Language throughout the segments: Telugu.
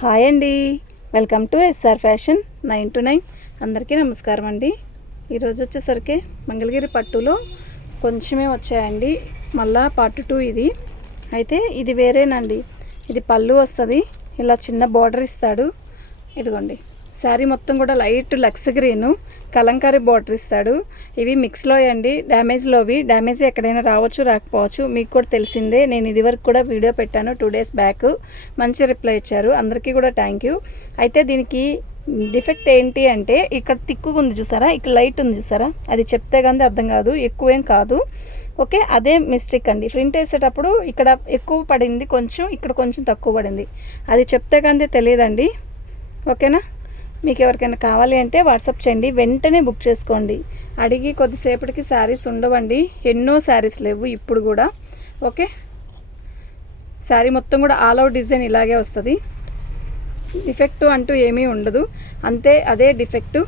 హాయ్ అండి, welcome to SR fashion 9 to 9. అందరికీ నమస్కారం అండి. ఈరోజు వచ్చేసరికి మంగళగిరి పట్టులో కొంచెమే వచ్చాయండి. మళ్ళా పార్ట్ 2 ఇది. అయితే ఇది వేరేనండి. ఇది పళ్ళు వస్తుంది, ఇలా చిన్న బార్డర్ ఇస్తాడు. ఇదిగోండి, శారీ మొత్తం కూడా లైట్ లక్స్ గ్రీను కలంకారీ బార్డర్ ఇస్తాడు. ఇవి మిక్స్లో అండి, డ్యామేజ్ ఎక్కడైనా రావచ్చు రాకపోవచ్చు, మీకు కూడా తెలిసిందే. నేను ఇదివరకు కూడా వీడియో పెట్టాను 2 days బ్యాక్. మంచి రిప్లై ఇచ్చారు, అందరికీ కూడా థ్యాంక్ యూ. అయితే దీనికి డిఫెక్ట్ ఏంటి అంటే, ఇక్కడ తిక్కుగా ఉంది చూసారా, ఇక్కడ లైట్ ఉంది చూసారా, అది చెప్తే కానీ అర్థం కాదు, ఎక్కువేం కాదు. ఓకే, అదే మిస్టేక్ అండి. ప్రింట్ వేసేటప్పుడు ఇక్కడ ఎక్కువ పడింది కొంచెం, ఇక్కడ కొంచెం తక్కువ పడింది, అది చెప్తే కానీ తెలియదండి. ఓకేనా, మీకు ఎవరికైనా కావాలి అంటే వాట్సాప్ చేయండి, వెంటనే బుక్ చేసుకోండి. అడిగి కొద్దిసేపటికి శారీస్ ఉండవండి, ఎన్నో శారీస్ లేవు ఇప్పుడు కూడా. ఓకే, శారీ మొత్తం కూడా ఆల్ అవుట్ డిజైన్ ఇలాగే వస్తుంది, డిఫెక్ట్ అంటూ ఏమీ ఉండదు, అంతే అదే డిఫెక్టు.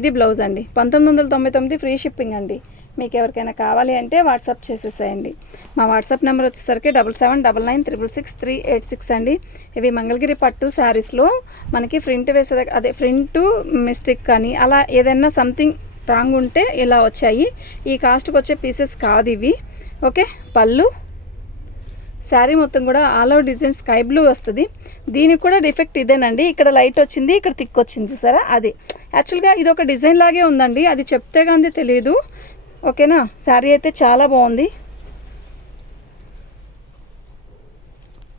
ఇది బ్లౌజ్ అండి, 1999 ఫ్రీ షిప్పింగ్ అండి. మీకు ఎవరికైనా కావాలి అంటే వాట్సాప్ చేసేసేయండి. మా వాట్సాప్ నెంబర్ వచ్చేసరికి 7799666386 అండి. ఇవి మంగళగిరి పట్టు శారీస్లో మనకి ప్రింట్ వేసే అదే ప్రింట్ మిస్టేక్ కానీ అలా ఏదైనా సంథింగ్ రాంగ్ ఉంటే ఇలా వచ్చాయి. ఈ కాస్ట్కి వచ్చే పీసెస్ కాదు ఇవి. ఓకే, పళ్ళు శారీ మొత్తం కూడా all over design sky blue వస్తుంది. దీనికి కూడా డిఫెక్ట్ ఇదేనండి, ఇక్కడ లైట్ వచ్చింది, ఇక్కడ థిక్ వచ్చింది చూసారా, అది యాక్చువల్గా ఇది ఒక డిజైన్ లాగే ఉందండి, అది చెప్తే కానీ తెలియదు. ఓకేనా, శారీ అయితే చాలా బాగుంది,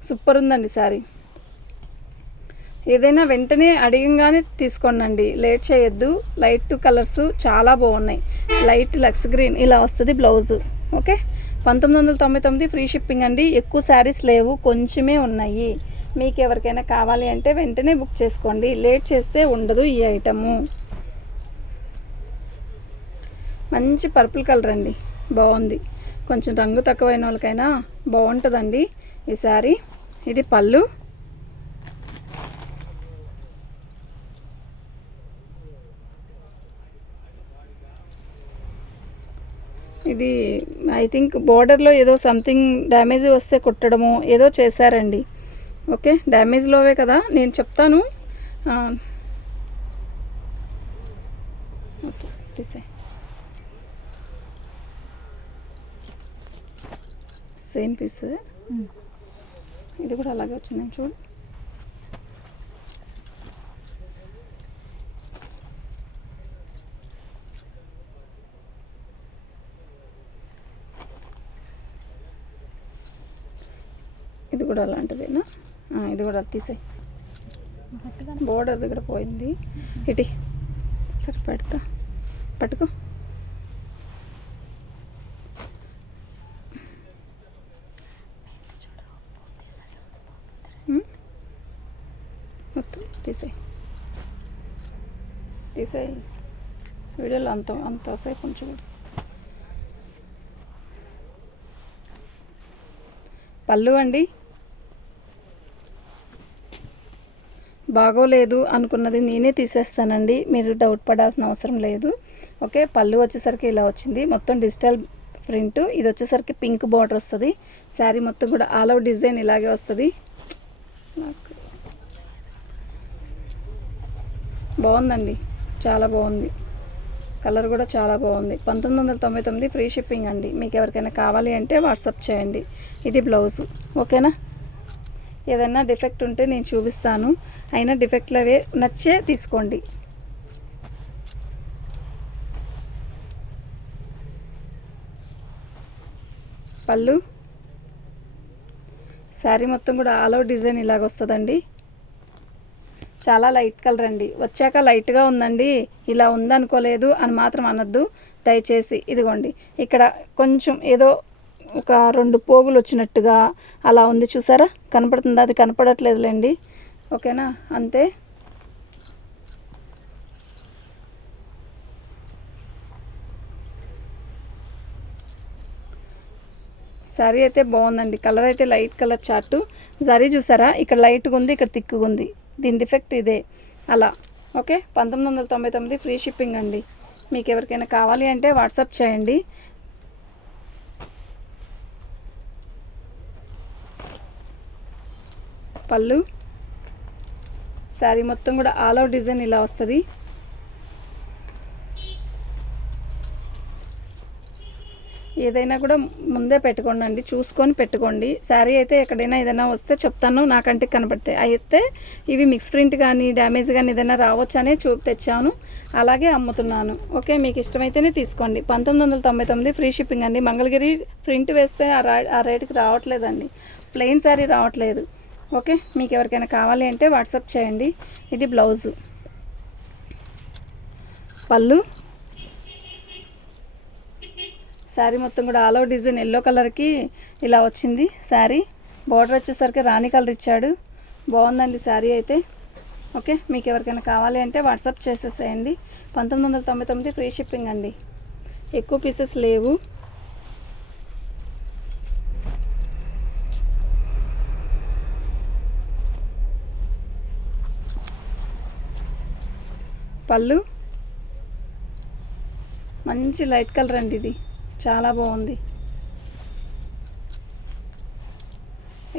సూపర్ ఉందండి శారీ. ఏదైనా వెంటనే అడిగంగానే తీసుకోండి, లేట్ చేయొద్దు. లైట్ కలర్స్ చాలా బాగున్నాయి, లైట్ లక్స్ గ్రీన్ ఇలా వస్తుంది బ్లౌజు. ఓకే, 1999 ఫ్రీ షిప్పింగ్ అండి. ఎక్కువ శారీస్ లేవు, కొంచెమే ఉన్నాయి. మీకు ఎవరికైనా కావాలి అంటే వెంటనే బుక్ చేసుకోండి, లేట్ చేస్తే ఉండదు ఈ ఐటము. మంచి పర్పుల్ కలర్ అండి, బాగుంది. కొంచెం రంగు తక్కువైన వాళ్ళకైనా బాగుంటుందండి ఈ శారీ. ఇది పళ్ళు, ఇది ఐ థింక్ బోర్డర్లో ఏదో సంథింగ్ డ్యామేజ్ వస్తే కుట్టడము ఏదో చేశారండి. ఓకే, డ్యామేజ్లోవే కదా, నేను చెప్తాను. ఓకే, తీసే. సేమ్ పీస్, ఇది కూడా అలాగే వచ్చింది చూడు. ఇది కూడా అలాంటిదేనా, ఇది కూడా తీసే. బోర్డర్ దగ్గర పోయింది, ఇటీ సరే పెడతా, పట్టుకో. మొత్తం తీసేయి వీడియోలో అంతసేపు ఉంచకూడదు. పళ్ళు అండి, బాగోలేదు అనుకున్నది నేనే తీసేస్తానండి, మీరు డౌట్ పడాల్సిన అవసరం లేదు. ఓకే, పళ్ళు వచ్చేసరికి ఇలా వచ్చింది, మొత్తం డిజిటల్ ప్రింట్. ఇది వచ్చేసరికి పింక్ బార్డర్ వస్తుంది. శారీ మొత్తం కూడా ఆల్ అవుట్ డిజైన్ ఇలాగే వస్తుంది. బాగుందండి, చాలా బాగుంది, కలర్ కూడా చాలా బాగుంది. 1999 ఫ్రీ షిప్పింగ్ అండి. మీకు ఎవరికైనా కావాలి అంటే వాట్సాప్ చేయండి. ఇది బ్లౌజు. ఓకేనా, ఏదైనా డిఫెక్ట్ ఉంటే నేను చూపిస్తాను, అయినా డిఫెక్ట్లవే నచ్చే తీసుకోండి. పళ్ళు, శారీ మొత్తం కూడా ఆల్ అవుట్ డిజైన్ ఇలాగ వస్తుందండి. చాలా లైట్ కలర్ అండి, వచ్చాక లైట్గా ఉందండి, ఇలా ఉందనుకోలేదు అని మాత్రం అనొద్దు దయచేసి. ఇదిగోండి, ఇక్కడ కొంచెం ఏదో ఒక 2 పోగులు వచ్చినట్టుగా అలా ఉంది చూసారా, కనపడుతుందా? అది కనపడట్లేదులేండి. ఓకేనా, అంతే. శారీ అయితే బాగుందండి, కలర్ అయితే లైట్ కలర్ చార్టు. జరీ చూసారా, ఇక్కడ లైట్గా ఉంది, ఇక్కడ థిక్గా ఉంది, దీని డిఫెక్ట్ ఇదే అలా. ఓకే, 1999 ఫ్రీ షిప్పింగ్ అండి. మీకు ఎవరికైనా కావాలి అంటే వాట్సాప్ చేయండి. పళ్ళు, శారీ మొత్తం కూడా ఆల్ ఓవర్ డిజైన్ ఇలా వస్తుంది. ఏదైనా కూడా ముందే పెట్టుకోండి, చూసుకొని పెట్టుకోండి. శారీ అయితే ఎక్కడైనా ఏదైనా వస్తే చెప్తాను, నాకంటే కనపడతాయి. అయితే ఇవి మిక్స్ ప్రింట్ కానీ డ్యామేజ్ కానీ ఏదైనా రావచ్చనే తెచ్చాను, అలాగే అమ్ముతున్నాను. ఓకే, మీకు ఇష్టమైతేనే తీసుకోండి. 1999 ఫ్రీ షిప్పింగ్ అండి. మంగళగిరి ప్రింట్ వేస్తే ఆ రేటుకి రావట్లేదండి, ప్లెయిన్ శారీ రావట్లేదు. ఓకే, మీకు ఎవరికైనా కావాలి అంటే వాట్సాప్ చేయండి. ఇది బ్లౌజు, పళ్ళు, శారీ మొత్తం కూడా ఆల్ ఓవర్ డిజైన్ ఎల్లో కలర్కి ఇలా వచ్చింది. శారీ బార్డర్ వచ్చేసరికి రాణి కలర్ ఇచ్చాడు, బాగుందండి శారీ అయితే. ఓకే, మీకు ఎవరికైనా కావాలి అంటే వాట్సాప్ చేసేసేయండి. 1999 ఫ్రీ షిప్పింగ్ అండి. ఎక్కువ పీసెస్ లేవు. పళ్ళు మంచి లైట్ కలర్ అండి, ఇది చాలా బాగుంది.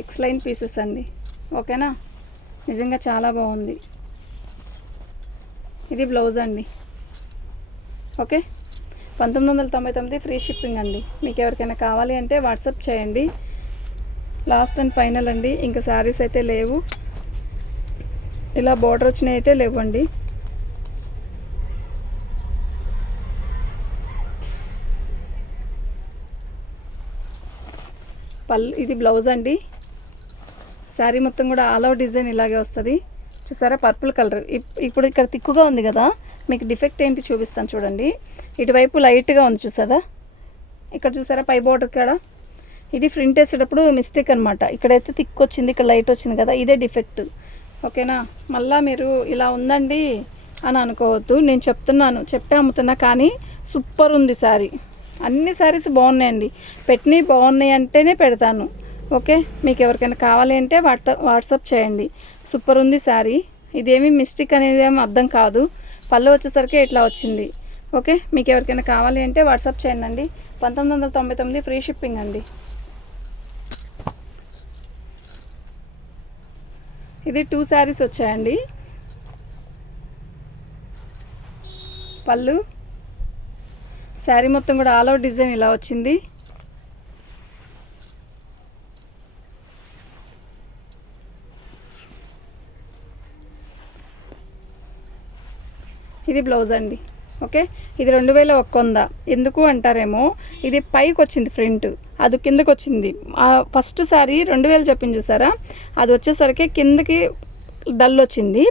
ఎక్స్లైన్ పీసెస్ అండి. ఓకేనా, నిజంగా చాలా బాగుంది. ఇది బ్లౌజ్ అండి. ఓకే, 1999 ఫ్రీ షిప్పింగ్ అండి. మీకు ఎవరికైనా కావాలి అంటే వాట్సాప్ చేయండి. లాస్ట్ అండ్ ఫైనల్ అండి, ఇంకా శారీస్ అయితే లేవు. ఇలా బార్డర్ వచ్చినాయి అయితే లేవండి. ఇది బ్లౌజ్ అండి. శారీ మొత్తం కూడా ఆల్ ఓవర్ డిజైన్ ఇలాగే వస్తుంది. చూసారా, పర్పుల్ కలర్. ఇప్పుడు ఇక్కడ తిక్కుగా ఉంది కదా, మీకు డిఫెక్ట్ ఏంటి చూపిస్తాను చూడండి. ఇటువైపు లైట్గా ఉంది చూసారా, ఇక్కడ చూసారా పై బోర్డర్ కాడ. ఇది ప్రింట్ వేసేటప్పుడు మిస్టేక్ అనమాట. ఇక్కడైతే తిక్కు వచ్చింది, ఇక్కడ లైట్ వచ్చింది కదా, ఇదే డిఫెక్ట్. ఓకేనా, మళ్ళీ మీరు ఇలా ఉందండి అని అనుకోవద్దు. నేను చెప్పే అమ్ముతున్నా, కానీ సూపర్ ఉంది శారీ. అన్ని శారీస్ బాగున్నాయండి, పెట్టినవి బాగున్నాయి అంటేనే పెడతాను. ఓకే, మీకు ఎవరికైనా కావాలి అంటే వాట్సాప్ చేయండి. సూపర్ ఉంది శారీ. ఇదేమి మిస్టేక్ అనేది ఏమి అర్థం కాదు. పళ్ళు వచ్చేసరికి ఇట్లా వచ్చింది. ఓకే, మీకు ఎవరికైనా కావాలి అంటే వాట్సాప్ చేయండి. 1999 ఫ్రీ షిప్పింగ్ అండి. ఇది 2 శారీస్ వచ్చాయండి. పళ్ళు, శారీ మొత్తం కూడా ఆల్ ఓవర్ డిజైన్ ఇలా వచ్చింది. ఇది బ్లౌజ్ అండి. ఓకే, ఇది 2100. ఎందుకు అంటారేమో, ఇది పైకి వచ్చింది ప్రింట్, అది కిందకి వచ్చింది. ఫస్ట్ శారీ 2000 చెప్పింది చూసారా, అది వచ్చేసరికి కిందకి డల్ వచ్చింది,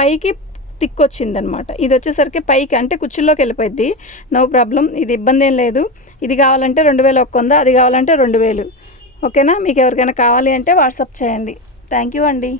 పైకి థిక్ వచ్చింది అనమాట. ఇది వచ్చేసరికి పైకి అంటే కుచ్చుల్లోకి వెళ్ళిపోద్ది. నో ప్రాబ్లం, ఇది ఇబ్బంది ఏం లేదు. ఇది కావాలంటే 2100, అది కావాలంటే 2000. ఓకేనా, మీకు ఎవరికైనా కావాలి అంటే వాట్సాప్ చేయండి. థ్యాంక్ యూ అండి.